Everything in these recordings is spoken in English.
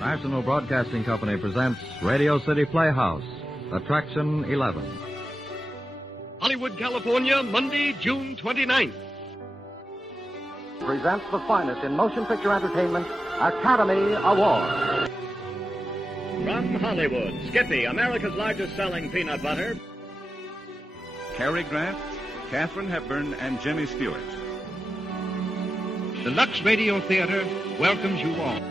National Broadcasting Company presents Radio City Playhouse, Attraction 11. Hollywood, California, Monday, June 29th. Presents the finest in motion picture entertainment, Academy Award. From Hollywood, Skippy, America's largest selling peanut butter. Cary Grant, Katharine Hepburn, and Jimmy Stewart. The Lux Radio Theater welcomes you all.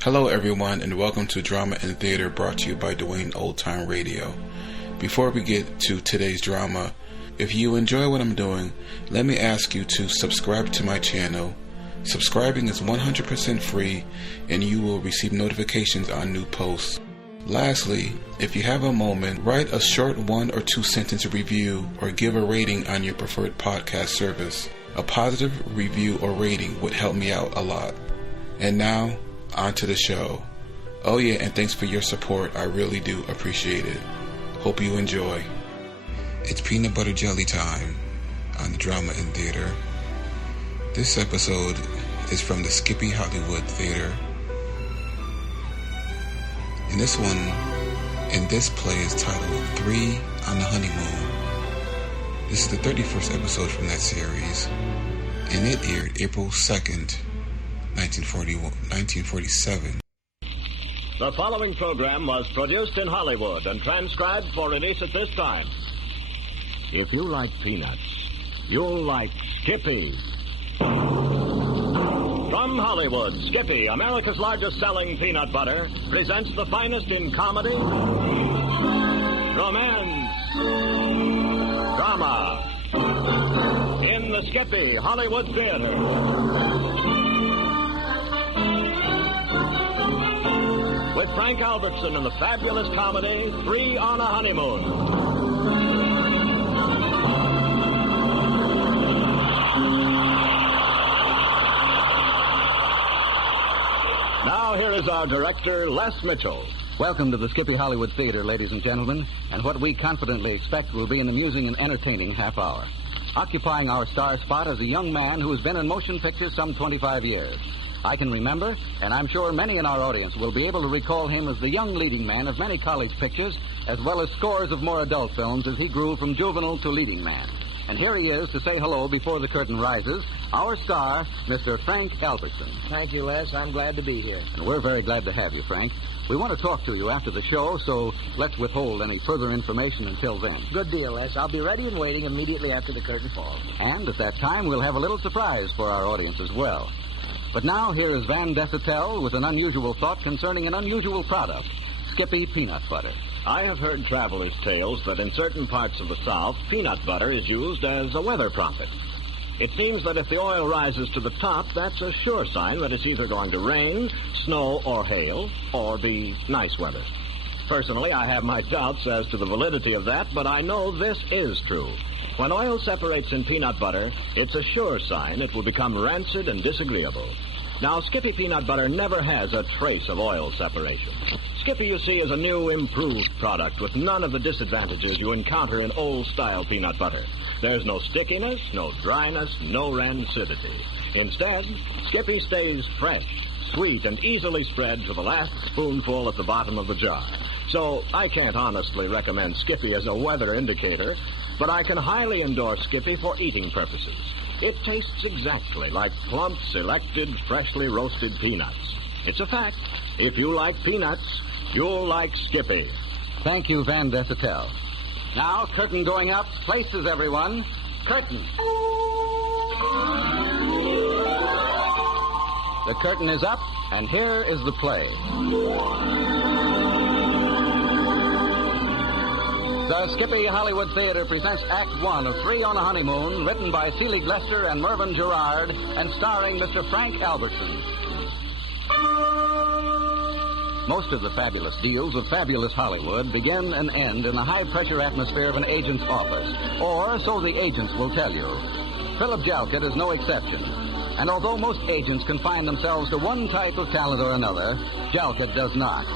Hello everyone, and welcome to Drama and Theater, brought to you by Dwayne Old Time Radio. Before we get to today's drama, if you enjoy what I'm doing, let me ask you to subscribe to my channel. Subscribing is 100% free, and you will receive notifications on new posts. Lastly, if you have a moment, write a short 1 or 2 sentence review or give a rating on your preferred podcast service. A positive review or rating would help me out a lot. And now, on to the show. Oh yeah, and thanks for your support. I really do appreciate it. Hope you enjoy. It's peanut butter jelly time on the Drama and Theater. This episode is from the Skippy Hollywood Theater. And this play is titled 3 on the Honeymoon. This is the 31st episode from that series, and it aired April 2nd, 1947. The following program was produced in Hollywood and transcribed for release at this time. If you like peanuts, you'll like Skippy. From Hollywood, Skippy, America's largest selling peanut butter, presents the finest in comedy, romance, drama, in the Skippy Hollywood Theater. With Frank Albertson in the fabulous comedy, 3 on a Honeymoon. Now here is our director, Les Mitchell. Welcome to the Skippy Hollywood Theater, ladies and gentlemen, and what we confidently expect will be an amusing and entertaining half hour. Occupying our star spot is a young man who has been in motion pictures some 25 years. I can remember, and I'm sure many in our audience will be able to recall him as the young leading man of many college pictures, as well as scores of more adult films as he grew from juvenile to leading man. And here he is to say hello before the curtain rises, our star, Mr. Frank Albertson. Thank you, Les. I'm glad to be here. And we're very glad to have you, Frank. We want to talk to you after the show, so let's withhold any further information until then. Good deal, Les. I'll be ready and waiting immediately after the curtain falls. And at that time, we'll have a little surprise for our audience as well. But now, here is Van Dessetel with an unusual thought concerning an unusual product, Skippy Peanut Butter. I have heard travelers' tales that in certain parts of the South, peanut butter is used as a weather prophet. It seems that if the oil rises to the top, that's a sure sign that it's either going to rain, snow, or hail, or be nice weather. Personally, I have my doubts as to the validity of that, but I know this is true. When oil separates in peanut butter, it's a sure sign it will become rancid and disagreeable. Now, Skippy peanut butter never has a trace of oil separation. Skippy, you see, is a new, improved product with none of the disadvantages you encounter in old-style peanut butter. There's no stickiness, no dryness, no rancidity. Instead, Skippy stays fresh, sweet, and easily spread to the last spoonful at the bottom of the jar. So, I can't honestly recommend Skippy as a weather indicator, but I can highly endorse Skippy for eating purposes. It tastes exactly like plump, selected, freshly roasted peanuts. It's a fact. If you like peanuts, you'll like Skippy. Thank you, Van Dessetel. Now, curtain going up. Places, everyone. Curtain. The curtain is up, and here is the play. The Skippy Hollywood Theater presents Act 1 of 3 on a Honeymoon, written by Seeley Glester and Mervyn Gerard, and starring Mr. Frank Albertson. Most of the fabulous deals of fabulous Hollywood begin and end in the high-pressure atmosphere of an agent's office, or so the agents will tell you. Philip Jalkett is no exception. And although most agents confine themselves to one type of talent or another, Jalkett does not.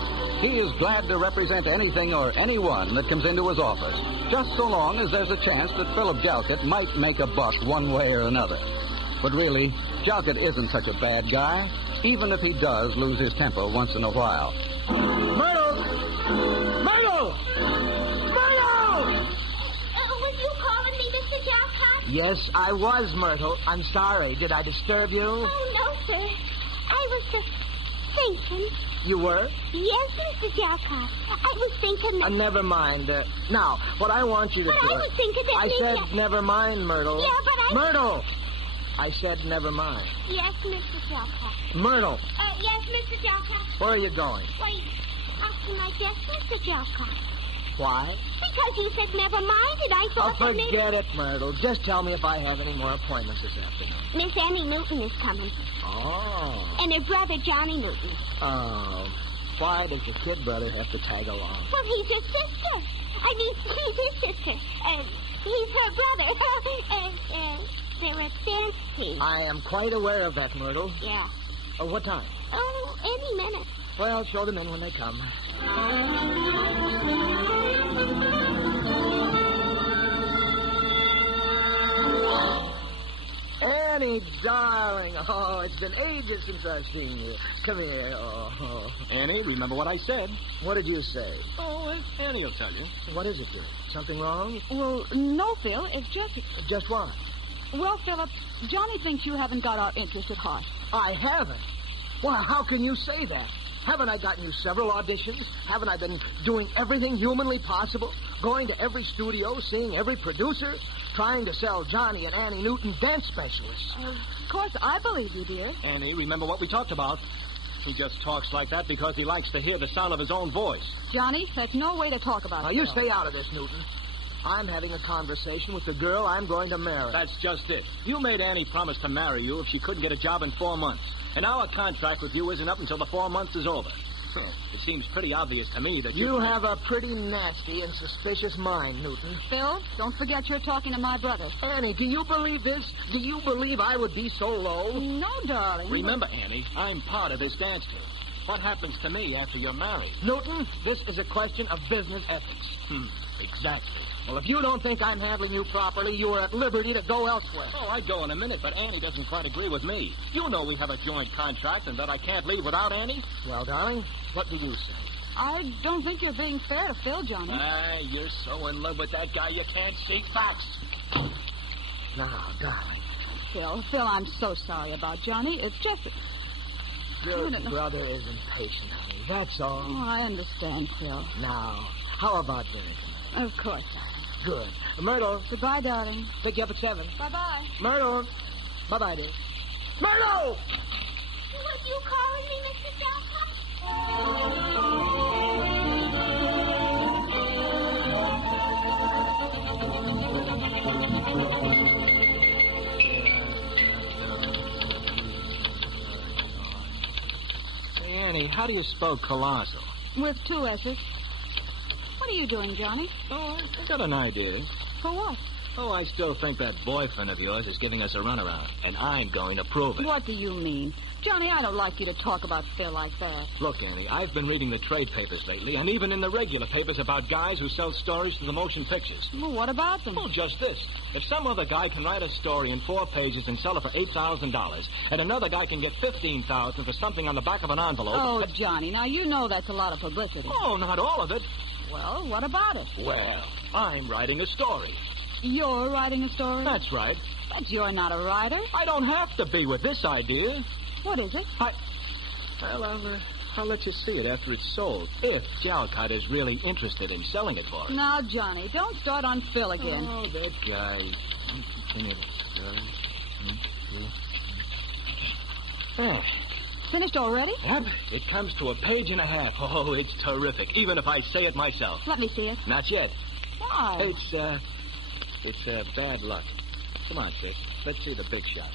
He is glad to represent anything or anyone that comes into his office, just so long as there's a chance that Philip Jalkett might make a buck one way or another. But really, Jalkett isn't such a bad guy, even if he does lose his temper once in a while. Myrtle! Myrtle! Myrtle! Was you calling me, Mr. Jalkott? Yes, I was, Myrtle. I'm sorry. Did I disturb you? Oh, no, sir. I was just thinking. You were? Yes, Mr. Jalkott. I was thinking that... Never mind. Now, what I want you to But do... I was thinking that... I said never mind, Myrtle. Yeah, but I... Myrtle! I said never mind. Yes, Mr. Jalkott. Myrtle, Yes, Mr. Jalkott. where are you going? Wait, up to my desk, Mr. Jalkott. Why? Because you said never mind, and I Oh, thought that forget it, Myrtle. Just tell me if I have any more appointments this afternoon. Miss Annie Newton is coming. Oh. And her brother, Johnny Newton. Oh. Why does the kid brother have to tag along? Well, he's her sister. I mean, he's his sister. He's her brother. They're a dance team. I am quite aware of that, Myrtle. Yeah. What time? Oh, any minute. Well, show them in when they come. Annie, darling. Oh, it's been ages since I've seen you. Come here. Oh. Annie, remember what I said? What did you say? Oh, Annie will tell you. What is it, dear? Something wrong? Well, no, Phil. It's just... Just what? Well, Philip, Johnny thinks you haven't got our interest at heart. I haven't. Well, how can you say that? Haven't I gotten you several auditions? Haven't I been doing everything humanly possible? Going to every studio, seeing every producer, trying to sell Johnny and Annie Newton dance specialists. Of course, I believe you, dear. Annie, remember what we talked about? He just talks like that because he likes to hear the sound of his own voice. Johnny, that's no way to talk about Now, it. you Phil. stay out of this, Newton. I'm having a conversation with the girl I'm going to marry. That's just it. You made Annie promise to marry you if she couldn't get a job in 4 months. And our contract with you isn't up until the 4 months is over. It seems pretty obvious to me that You have a pretty nasty and suspicious mind, Newton. Phil, don't forget you're talking to my brother. Annie, do you believe this? Do you believe I would be so low? No, darling. Remember, Annie, I'm part of this dance team. What happens to me after you're married? Newton, this is a question of business ethics. Exactly. Well, if you don't think I'm handling you properly, you are at liberty to go elsewhere. Oh, I'd go in a minute, but Annie doesn't quite agree with me. You know we have a joint contract and that I can't leave without Annie. Well, darling, what do you say? I don't think you're being fair to Phil, Johnny. You're so in love with that guy you can't see facts. Now, darling, Phil, I'm so sorry about Johnny. It's just... your don't know. brother is impatient, honey. That's all. Oh, I understand, Phil. Now, how about dinner tonight? Of course, darling. Good. Myrtle, Goodbye, darling. pick you up at 7. Bye-bye. Myrtle. Bye-bye, dear. Myrtle! Was you calling me, Mr. Jalkott? Hey, Annie, how do you spell colossal? With 2 S's. What are you doing, Johnny? Oh, I got an idea. For what? Oh, I still think that boyfriend of yours is giving us a runaround, and I'm going to prove it. What do you mean? Johnny, I don't like you to talk about Phil like that. Look, Annie, I've been reading the trade papers lately, and even in the regular papers about guys who sell stories to the motion pictures. Well, what about them? Well, just this. If some other guy can write a story in 4 pages and sell it for $8,000, and another guy can get $15,000 for something on the back of an envelope... Oh, Johnny, now you know that's a lot of publicity. Oh, not all of it. Well, what about it? Well, I'm writing a story. You're writing a story? That's right. But you're not a writer. I don't have to be with this idea. What is it? Well, I'll let you see it after it's sold. If Jalkott is really interested in selling it for us. Now, Johnny, don't start on Phil again. Oh, that guy. Well, Finished already? yep, it comes to a page and a half. Oh, it's terrific, even if I say it myself. Let me see it. Not yet. Why? It's bad luck. Come on, sis. Let's see the big shot.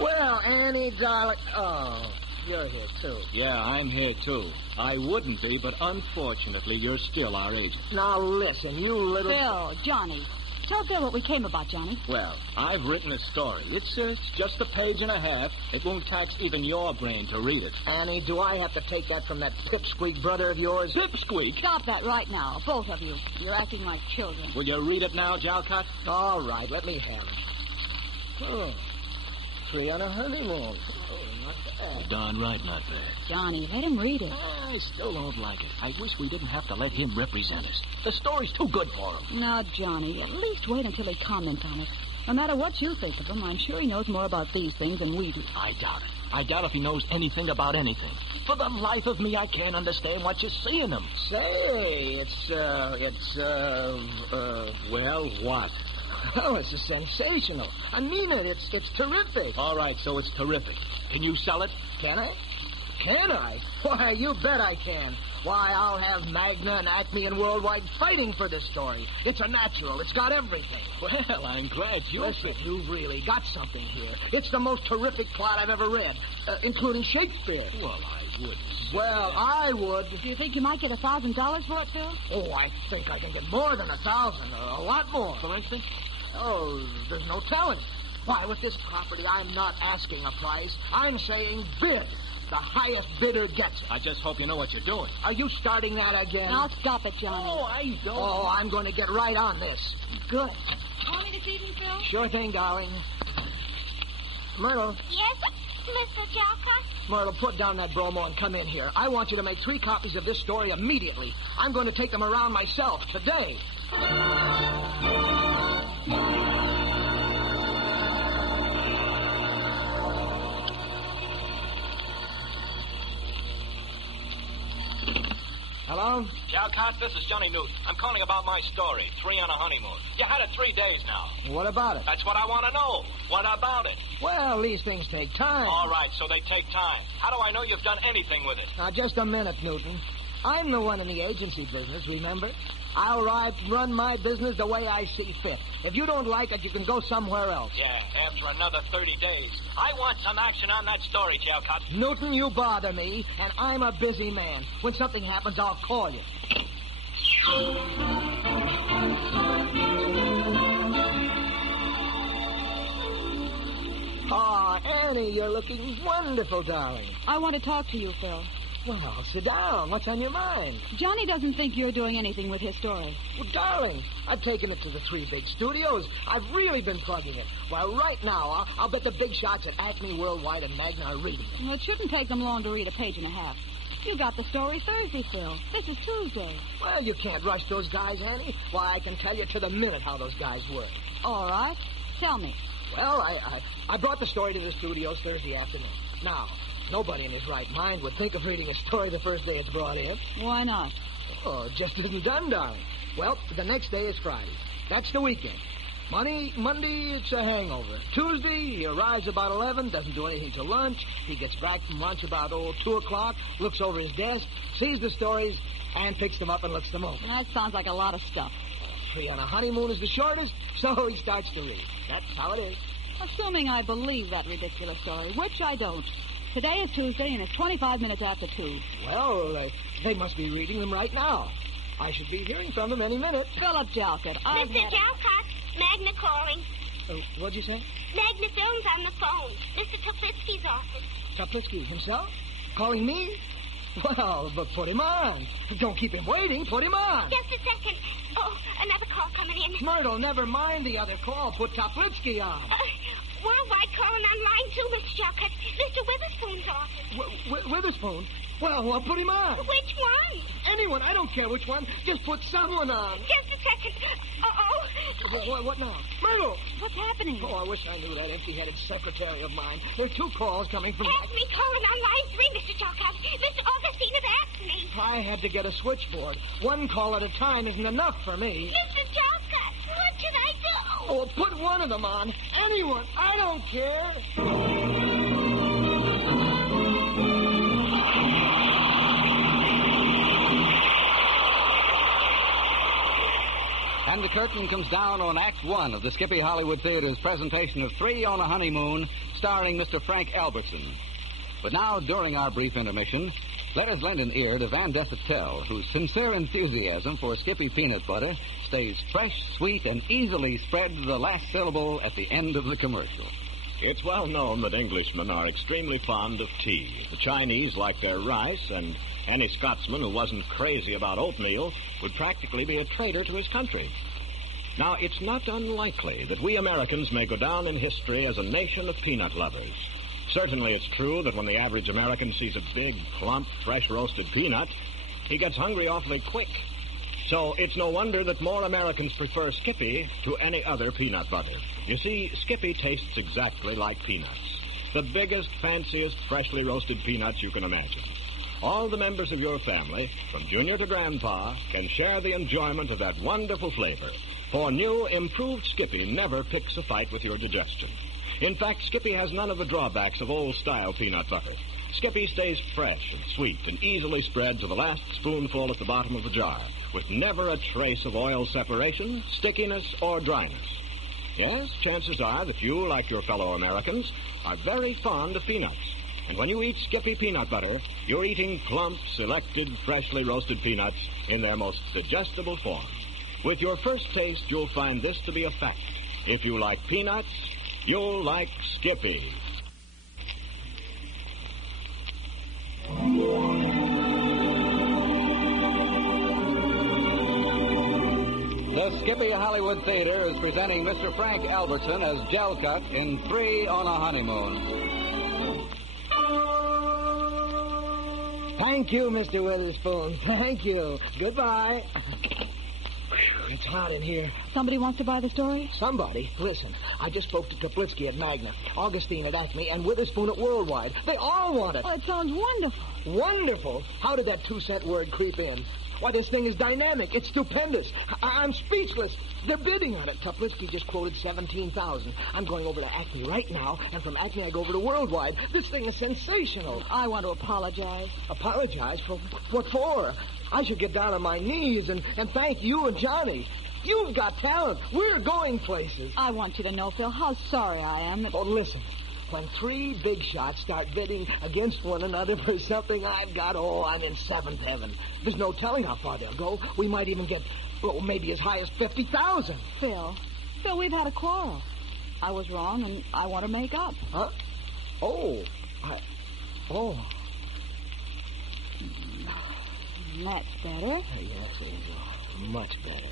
Well, Annie, darling... Oh, you're here, too. Yeah, I'm here, too. I wouldn't be, but unfortunately, you're still our agent. Now, listen, you little... Phil, Johnny. Tell Bill what we came about, Johnny. Well, I've written a story. It's just a page and a half. It won't tax even your brain to read it. Annie, do I have to take that from that pipsqueak brother of yours? Pipsqueak? Stop that right now, both of you. You're acting like children. Will you read it now, Jalcott? All right, let me have it. Oh, 3 on a honeymoon. Oh, not bad. Darn right, not bad. Johnny, let him read it. I still don't like it. I wish we didn't have to let him represent us. The story's too good for him. Now, Johnny, at least wait until he comments on it. No matter what you think of him, I'm sure he knows more about these things than we do. I doubt it. I doubt if he knows anything about anything. For the life of me, I can't understand what you see in him. Say, well, what? Oh, it's sensational. I mean it. It's terrific. All right, so it's terrific. Can you sell it? Can I? Can I? Why, you bet I can. Why, I'll have Magna and Acme and Worldwide fighting for this story. It's a natural. It's got everything. Well, I'm glad you... Listen, you've really got something here. It's the most terrific plot I've ever read, including Shakespeare. Well, I wouldn't. Well, I would. Do you think you might get $1,000 for it, Phil? Oh, I think I can get more than 1,000, a lot more. For instance? Oh, there's no telling. Why, with this property, I'm not asking a price. I'm saying bid. The highest bidder gets it. I just hope you know what you're doing. Are you starting that again? Now stop it, Johnny. Oh, I don't. Oh, I'm going to get right on this. Good. Call me this evening, Phil? Sure thing, darling. Myrtle. Yes, Mr. Jalcott? Myrtle, put down that bromo and come in here. I want you to make 3 copies of this story immediately. I'm going to take them around myself today. Hello? Jalcott, this is Johnny Newton. I'm calling about my story, 3 on a Honeymoon. You had it 3 days now. What about it? That's what I want to know. What about it? Well, these things take time. All right, so they take time. How do I know you've done anything with it? Now, just a minute, Newton. I'm the one in the agency business, remember? I'll run my business the way I see fit. If you don't like it, you can go somewhere else. Yeah, after another 30 days. I want some action on that story, Jalcott. Newton, you bother me, and I'm a busy man. When something happens, I'll call you. Oh, Annie, you're looking wonderful, darling. I want to talk to you, Phil. Well, sit down. What's on your mind? Johnny doesn't think you're doing anything with his story. Well, darling, I've taken it to the 3 big studios. I've really been plugging it. Well, right now, I'll bet the big shots at Acme, Worldwide, and Magna are reading it. Well, it shouldn't take them long to read a page and a half. You got the story Thursday, Phil. This is Tuesday. Well, you can't rush those guys, Annie. Why, I can tell you to the minute how those guys work. All right. Tell me. Well, I brought the story to the studios Thursday afternoon. Now, nobody in his right mind would think of reading a story the first day it's brought in. Why not? Oh, it just isn't done, darling. Well, the next day is Friday. That's the weekend. Monday, it's a hangover. Tuesday, he arrives about 11, doesn't do anything till lunch. He gets back from lunch about, 2 o'clock, looks over his desk, sees the stories, and picks them up and looks them over. That sounds like a lot of stuff. 3 on a Honeymoon is the shortest, so he starts to read. That's how it is. Assuming I believe that ridiculous story, which I don't. Today is Tuesday, and it's 25 minutes after 2. Well, they must be reading them right now. I should be hearing from them any minute. Philip Jalcott, Mr. Jalcott, Magna calling. What'd you say? Magna Films on the phone. Mr. Toplitsky's office. Toplitsky himself? Calling me? Well, but put him on. Don't keep him waiting. Put him on. Just a second. Oh, another call coming in. Myrtle, never mind the other call. Put Toplitsky on. Worldwide calling on line 2, Mr. Jalcott. Mr. Witherspoon's office. Witherspoon? Well, put him on. Which one? Anyone. I don't care which one. Just put someone on. Just a second. Uh-oh. What now? Myrtle! What's happening? Oh, I wish I knew that empty-headed secretary of mine. There are 2 calls coming from... Acme calling on line 3, Mr. Jalcott. Mr. Augustine of Acme. I had to get a switchboard. 1 call at a time isn't enough for me. Mr. Jalcott, what should I do? Oh, put one of them on. Anyone. I don't care. And the curtain comes down on Act 1 of the Skippy Hollywood Theater's presentation of 3 on a Honeymoon, starring Mr. Frank Albertson. But now, during our brief intermission, Let us lend an ear to Van Dessetel, whose sincere enthusiasm for Skippy peanut butter stays fresh, sweet, and easily spread to the last syllable at the end of the commercial. It's well known that Englishmen are extremely fond of tea. The Chinese like their rice, and any Scotsman who wasn't crazy about oatmeal would practically be a traitor to his country. Now, it's not unlikely that we Americans may go down in history as a nation of peanut lovers. Certainly it's true that when the average American sees a big, plump, fresh-roasted peanut, he gets hungry awfully quick. So it's no wonder that more Americans prefer Skippy to any other peanut butter. You see, Skippy tastes exactly like peanuts. The biggest, fanciest, freshly roasted peanuts you can imagine. All the members of your family, from Junior to Grandpa, can share the enjoyment of that wonderful flavor. For new, improved Skippy never picks a fight with your digestion. In fact, Skippy has none of the drawbacks of old-style peanut butter. Skippy stays fresh and sweet and easily spread to the last spoonful at the bottom of the jar, with never a trace of oil separation, stickiness, or dryness. Yes, chances are that you, like your fellow Americans, are very fond of peanuts. And when you eat Skippy peanut butter, you're eating plump, selected, freshly roasted peanuts in their most digestible form. With your first taste, you'll find this to be a fact. If you like peanuts, you'll like Skippy. The Skippy Hollywood Theater is presenting Mr. Frank Albertson as Jelcut in 3 on a Honeymoon. Thank you, Mr. Witherspoon. Thank you. Goodbye. It's hot in here. Somebody wants to buy the story? Somebody? Listen, I just spoke to Toplitsky at Magna, Augustine at Acme, and Witherspoon at Worldwide. They all want it. Oh, it sounds wonderful. Wonderful? How did that 2-cent word creep in? Why, this thing is dynamic. It's stupendous. I'm speechless. They're bidding on it. Toplitsky just quoted $17,000. I'm going over to Acme right now, and from Acme I go over to Worldwide. This thing is sensational. I want to apologize. Apologize? For what for? I should get down on my knees and thank you and Johnny. You've got talent. We're going places. I want you to know, Phil, how sorry I am. Oh, listen. When 3 big shots start bidding against one another for something I've got, I'm in 7th heaven. There's no telling how far they'll go. We might even get, maybe as high as 50,000. Phil, we've had a quarrel. I was wrong, and I want to make up. Huh? That's better. Yes, it is much better.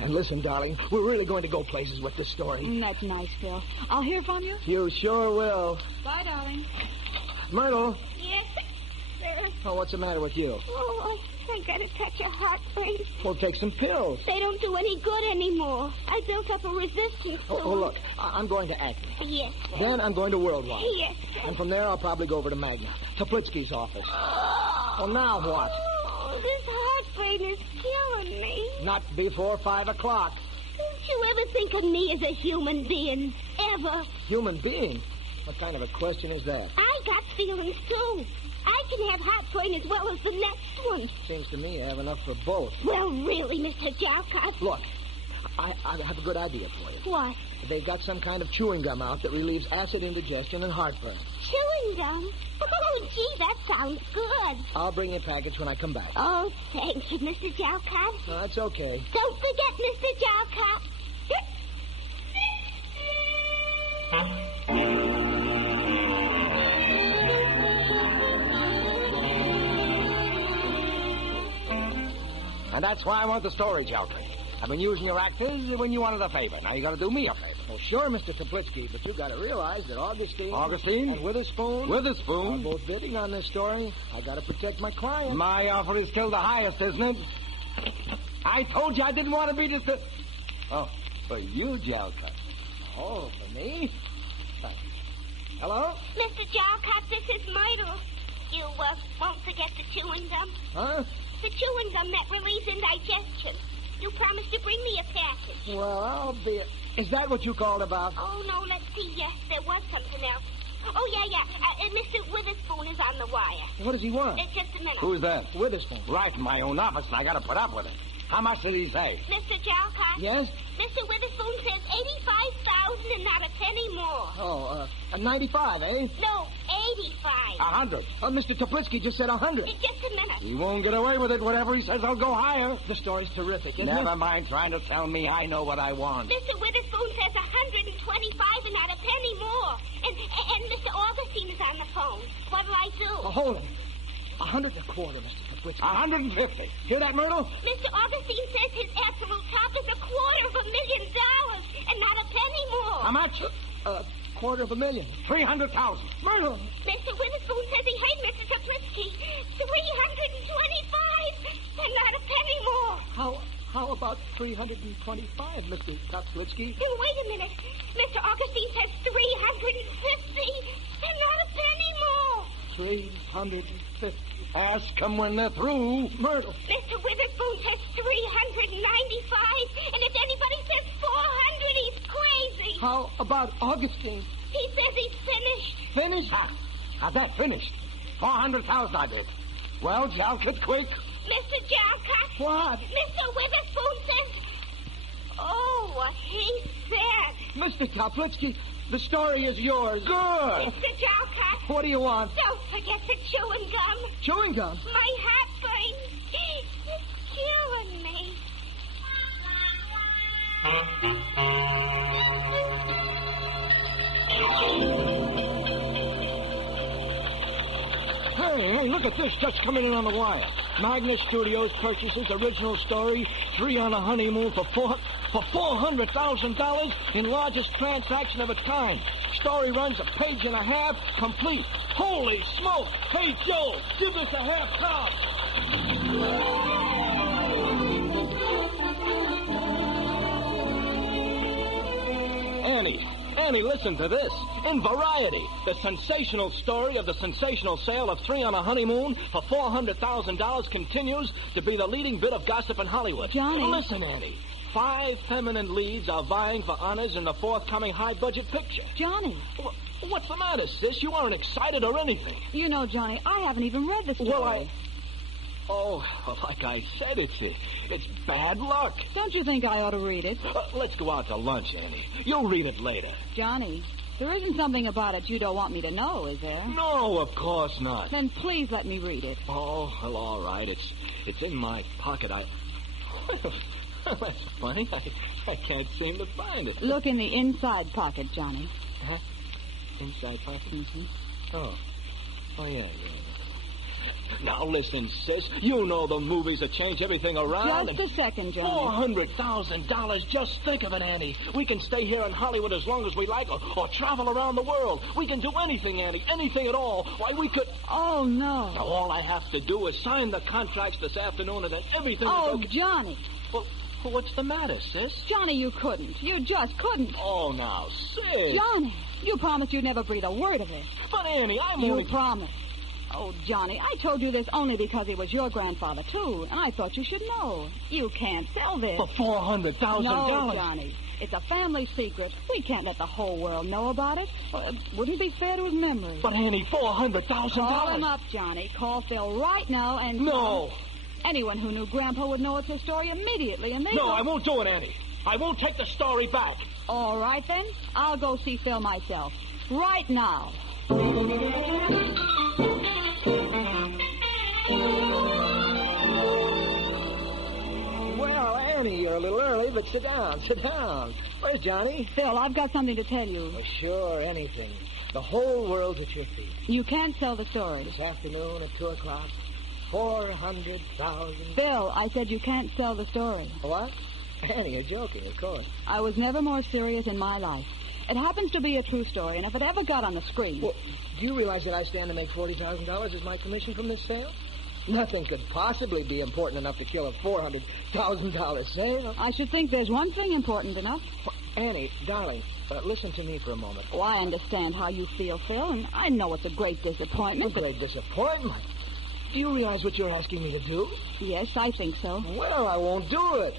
And listen, darling, we're really going to go places with this story. That's nice, Phil. I'll hear from you. You sure will. Bye, darling. Myrtle. Yes, sir. Oh, what's the matter with you? Oh, I got a touch of heartburn. Well, take some pills. They don't do any good anymore. I built up a resistance. Look, I'm going to Acme. Yes, sir. Then I'm going to Worldwide. Yes, sir. And from there, I'll probably go over to Magna, Toplitsky's office. Well, now what? Oh, this heartburn is killing me. Not before 5 o'clock. Don't you ever think of me as a human being? Ever? Human being? What kind of a question is that? I got feelings, too. I can have heartburn as well as the next one. Seems to me I have enough for both. Well, really, Mr. Jalcott. Look, I have a good idea for you. What? They've got some kind of chewing gum out that relieves acid indigestion and heartburn. Chewing gum? Oh, gee, that sounds good. I'll bring you a package when I come back. Oh, thank you, Mr. Jalcott. No, that's okay. Don't forget, Mr. Jalcott. And that's why I want the story, Jalcott. I've been using your actors when you wanted a favor. Now you got to do me a favor. Well, sure, Mr. Toplitsky, but you got to realize that Augustine and Witherspoon are both bidding on this story. I got to protect my client. My offer is still the highest, isn't it? I told you I didn't want to be just Oh, for you, Jalcott. Oh, for me? Thanks. Hello? Mr. Jalcott, this is Myrtle. You won't forget the chewing gum? Huh? The chewing gum that relieves indigestion. You promised to bring me a package. Well, I'll be... Is that what you called about? Oh, no, let's see. Yes, there was something else. Oh, yeah. Mr. Witherspoon is on the wire. What does he want? Just a minute. Who's that? Witherspoon. Right in my own office, and I got to put up with it. How much did he say? Mr. Jalcott? Yes? Mr. Witherspoon says $85,000 and not a penny more. Oh, 95, eh? No, $185. Mr. Toplitsky just said 100. Just a minute. He won't get away with it. Whatever he says, I'll go higher. The story's terrific, isn't Never mind trying to tell me. I know what I want. Mr. Witherspoon says 125 and not a penny more. And Mr. Augustine is on the phone. What'll I do? Hold it. 100 and a quarter, Mr. Toplitsky. 150. Hear that, Myrtle? Mr. Augustine says his absolute top is $250,000 and not a penny more. How much? $250,000. 300,000. Myrtle. Mr. Witherspoon says he heard Mr. Toplitsky. 325 and not a penny more. How about 325, Mr. Toplitsky? Wait a minute. Mr. Augustine says 350 and not a penny more. 350. Ask them when they're through. Myrtle. Mr. Witherspoon says 395, and if anybody says 400, he's crazy. How about Augustine? He says he's finished. Finished? How's that finished? 400,000 I bid. Well, Jalkut, quick. Mr. Jalcott. What? Mr. Witherspoon says... Oh, what he said. Mr. Toplitsky, the story is yours. Good. Mr. Jalcott. What do you want? Don't forget the chewing gum. Chewing gum? My heartburn. It's killing me. Hey, look at this. Just coming in on the wire. Magna Studios purchases original story, 3 on a Honeymoon for $400,000 in largest transaction of its kind. Story runs a page and a half, complete. Holy smoke! Hey, Joe, give this a half count. Annie, listen to this. In Variety, the sensational story of the sensational sale of 3 on a Honeymoon for $400,000 continues to be the leading bit of gossip in Hollywood. Johnny. Listen, Annie. 5 feminine leads are vying for honors in the forthcoming high-budget picture. Johnny. What's the matter, sis? You aren't excited or anything. You know, Johnny, I haven't even read the story. Well, like I said, it's bad luck. Don't you think I ought to read it? Let's go out to lunch, Annie. You'll read it later. Johnny, there isn't something about it you don't want me to know, is there? No, of course not. Then please let me read it. Oh, well, all right. It's in my pocket. That's funny. I can't seem to find it. Look in the inside pocket, Johnny. Huh? Inside pocket? Mm-hmm. Oh, yeah. Now, listen, sis. You know the movies that change everything around. Just a second, Johnny. $400,000. Just think of it, Annie. We can stay here in Hollywood as long as we like or travel around the world. We can do anything, Annie. Anything at all. Why, we could... Oh, no. Now, all I have to do is sign the contracts this afternoon and then everything is okay. Johnny. Well, what's the matter, sis? Johnny, you couldn't. You just couldn't. Oh, now, sis. Johnny, you promised you'd never breathe a word of it. But, Annie, You promised. Oh, Johnny, I told you this only because he was your grandfather, too, and I thought you should know. You can't sell this. For $400,000? No, Johnny. It's a family secret. We can't let the whole world know about it. Well, it wouldn't be fair to his memory. But, Annie, $400,000? Call him up, Johnny. Call Phil right now and... No. Anyone who knew Grandpa would know it's his story immediately, and they... No, I won't do it, Annie. I won't take the story back. All right, then. I'll go see Phil myself. Right now. Well, Annie, you're a little early, but sit down. Where's Johnny? Phil, I've got something to tell you. Well, sure, anything. The whole world's at your feet. You can't sell the story. This afternoon at 2 o'clock, 400,000... Phil, I said you can't sell the story. What? Annie, you're joking, of course. I was never more serious in my life. It happens to be a true story, and if it ever got on the screen... Well, do you realize that I stand to make $40,000 as my commission from this sale? Nothing could possibly be important enough to kill a $400,000 sale. I should think there's one thing important enough. Well, Annie, darling, listen to me for a moment. Oh, I understand how you feel, Phil, and I know it's a great disappointment. A great disappointment? Do you realize what you're asking me to do? Yes, I think so. Well, I won't do it.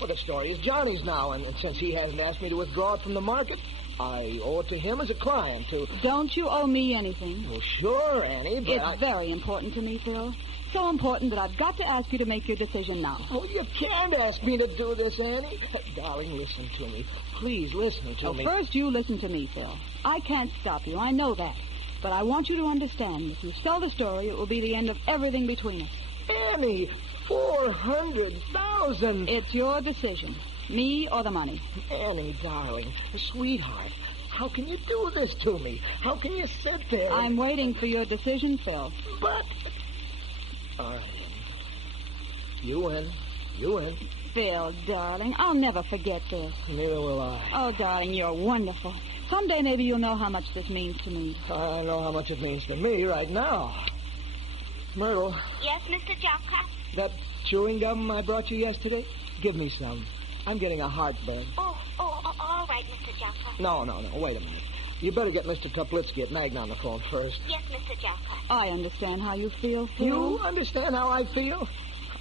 Well, the story is Johnny's now, and since he hasn't asked me to withdraw it from the market, I owe it to him as a client to... Don't you owe me anything? Well, sure, Annie, but It's very important to me, Phil. So important that I've got to ask you to make your decision now. Oh, you can't ask me to do this, Annie. Darling, listen to me. Please listen to me. First, you listen to me, Phil. I can't stop you. I know that. But I want you to understand, if you sell the story, it will be the end of everything between us. Annie, 400,000. It's your decision. Me or the money. Annie, darling, sweetheart, how can you do this to me? How can you sit there? I'm waiting for your decision, Phil. But... All right, Annie. You win. You win. Phil, darling, I'll never forget this. Neither will I. Oh, darling, you're wonderful. Someday maybe you'll know how much this means to me. I know how much it means to me right now. Myrtle. Yes, Mr. Jocko? That chewing gum I brought you yesterday? Give me some. I'm getting a heartburn. Oh, all right, Mr. Jocko. No, wait a minute. You better get Mr. Toplitsky at Magna on the phone first. Yes, Mr. Jocko. I understand how you feel, Phil. You understand how I feel?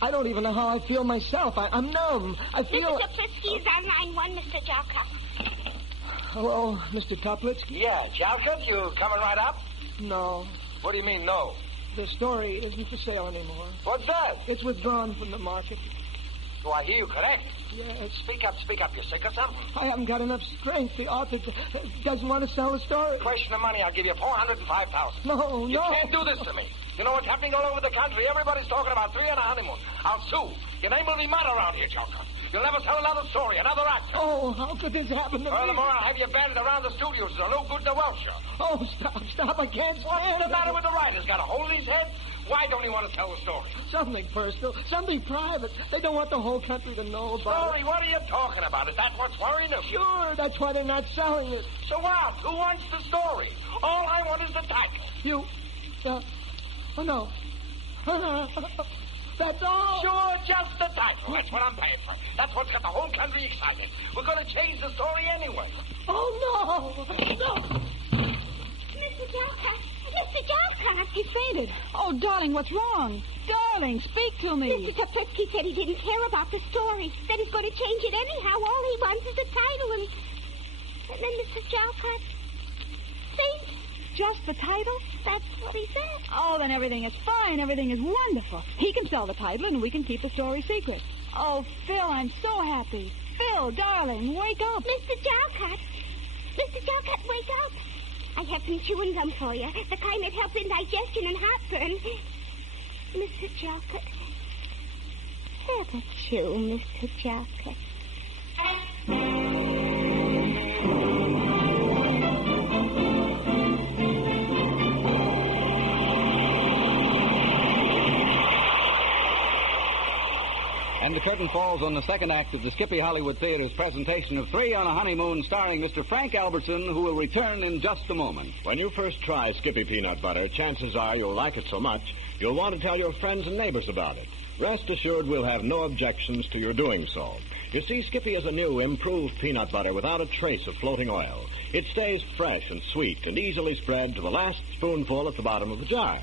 I don't even know how I feel myself. I'm numb. I feel... Mr. Toplitsky is on line 1, Mr. Jocko. Hello, Mr. Toplitsky? Yeah, Jocko, you coming right up? No. What do you mean, no? The story isn't for sale anymore. What's that? It's withdrawn from the market. Do I hear you correct? Yes. Speak up. You sick or something? I haven't got enough strength. The author doesn't want to sell the story. Question of money, I'll give you $405,000. No. You can't do this to me. You know what's happening all over the country? Everybody's talking about 3 on a honeymoon. I'll sue. Your name will be mud around here, Joker. You'll never sell another story, another actor. Oh, how could this happen to me? Furthermore, I'll have you banded around the studios as a no good to Welcher. Oh, stop. I can't stand What's the matter with the writer's got a hole in his head? Why don't he want to tell the story? Something personal, something private. They don't want the whole country to know about Story? What are you talking about? Is that what's worrying them? Sure, that's why they're not selling it. So what? Who wants the story? All I want is the title. You, oh no. That's all. Sure, just the title. That's what I'm paying for. That's what's got the whole country excited. We're going to change the story anyway. Oh, no. Mr. Jocko. Mr. Jocko. He fainted. Oh, darling, what's wrong? Darling, speak to me. Mr. Toplitsky said he didn't care about the story. Said he's going to change it anyhow. All he wants is the title. And then Mr. Jocko fainted. Just the title? That's what he said. Oh, then everything is fine. Everything is wonderful. He can sell the title, and we can keep the story secret. Oh, Phil, I'm so happy. Phil, darling, wake up. Mr. Jocko. Mr. Jocko, wake up. I have some chewing gum for you. The kind that helps indigestion and heartburn. Mr. Jocko. Have a chew, Mr. Jocko. And the curtain falls on the second act of the Skippy Hollywood Theater's presentation of 3 on a Honeymoon, starring Mr. Frank Albertson, who will return in just a moment. When you first try Skippy Peanut Butter, chances are you'll like it so much, you'll want to tell your friends and neighbors about it. Rest assured we'll have no objections to your doing so. You see, Skippy is a new, improved peanut butter without a trace of floating oil. It stays fresh and sweet and easily spread to the last spoonful at the bottom of the jar.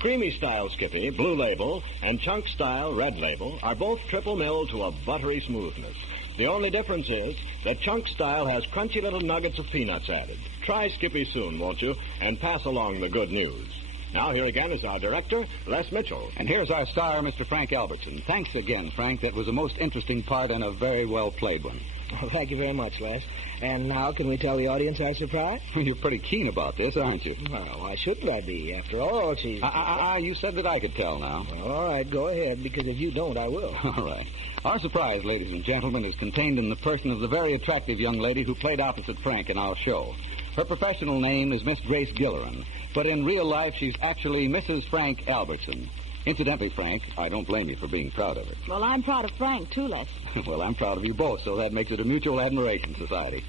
Creamy-style Skippy, Blue Label, and Chunk-style Red Label are both triple milled to a buttery smoothness. The only difference is that Chunk-style has crunchy little nuggets of peanuts added. Try Skippy soon, won't you, and pass along the good news. Now, here again is our director, Les Mitchell. And here's our star, Mr. Frank Albertson. Thanks again, Frank. That was a most interesting part and a very well-played one. Oh, thank you very much, Les. And now, can we tell the audience our surprise? You're pretty keen about this, aren't you? Well, why shouldn't I be? After all, she's... You said that I could tell now. All right, go ahead, because if you don't, I will. All right. Our surprise, ladies and gentlemen, is contained in the person of the very attractive young lady who played opposite Frank in our show. Her professional name is Miss Grace Gilleran, but in real life, she's actually Mrs. Frank Albertson. Incidentally, Frank, I don't blame you for being proud of her. Well, I'm proud of Frank, too, Les. Well, I'm proud of you both, so that makes it a mutual admiration society.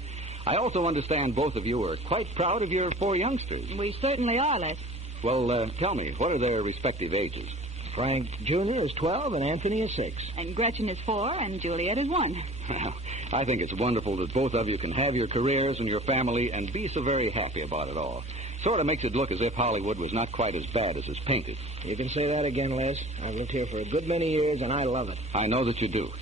I also understand both of you are quite proud of your 4 youngsters. We certainly are, Les. Well, tell me, what are their respective ages? Frank Jr. is 12 and Anthony is 6. And Gretchen is 4 and Juliet is 1. Well, I think it's wonderful that both of you can have your careers and your family and be so very happy about it all. Sort of makes it look as if Hollywood was not quite as bad as it's painted. You can say that again, Les. I've lived here for a good many years, and I love it. I know that you do.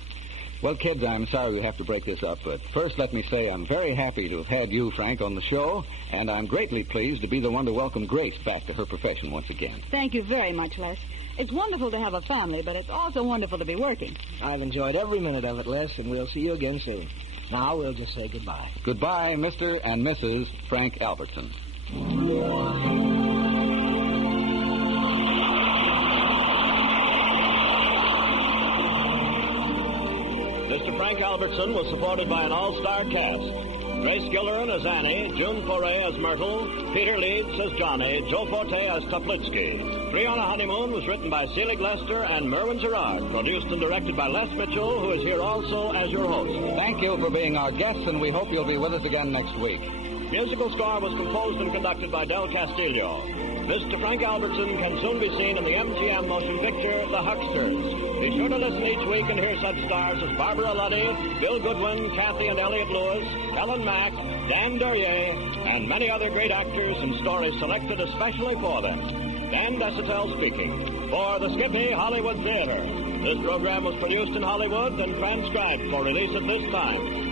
Well, kids, I'm sorry we have to break this up, but first let me say I'm very happy to have had you, Frank, on the show, and I'm greatly pleased to be the one to welcome Grace back to her profession once again. Thank you very much, Les. It's wonderful to have a family, but it's also wonderful to be working. I've enjoyed every minute of it, Les, and we'll see you again soon. Now we'll just say goodbye. Goodbye, Mr. and Mrs. Frank Albertson. Frank Albertson was supported by an all-star cast. Grace Gillerin as Annie, June Foray as Myrtle, Peter Leeds as Johnny, Joe Forte as Toplitsky. Three on a Honeymoon was written by Selig Lester and Merwin Gerard, produced and directed by Les Mitchell, who is here also as your host. Thank you for being our guests, and we hope you'll be with us again next week. Musical score was composed and conducted by Del Castillo. Mr. Frank Albertson can soon be seen in the MGM motion picture, The Hucksters. Be sure to listen each week and hear such stars as Barbara Luddy, Bill Goodwin, Kathy and Elliot Lewis, Helen Mack, Dan Duryea, and many other great actors and stories selected especially for them. Dan Desatel speaking. For the Skippy Hollywood Theater. This program was produced in Hollywood and transcribed for release at this time.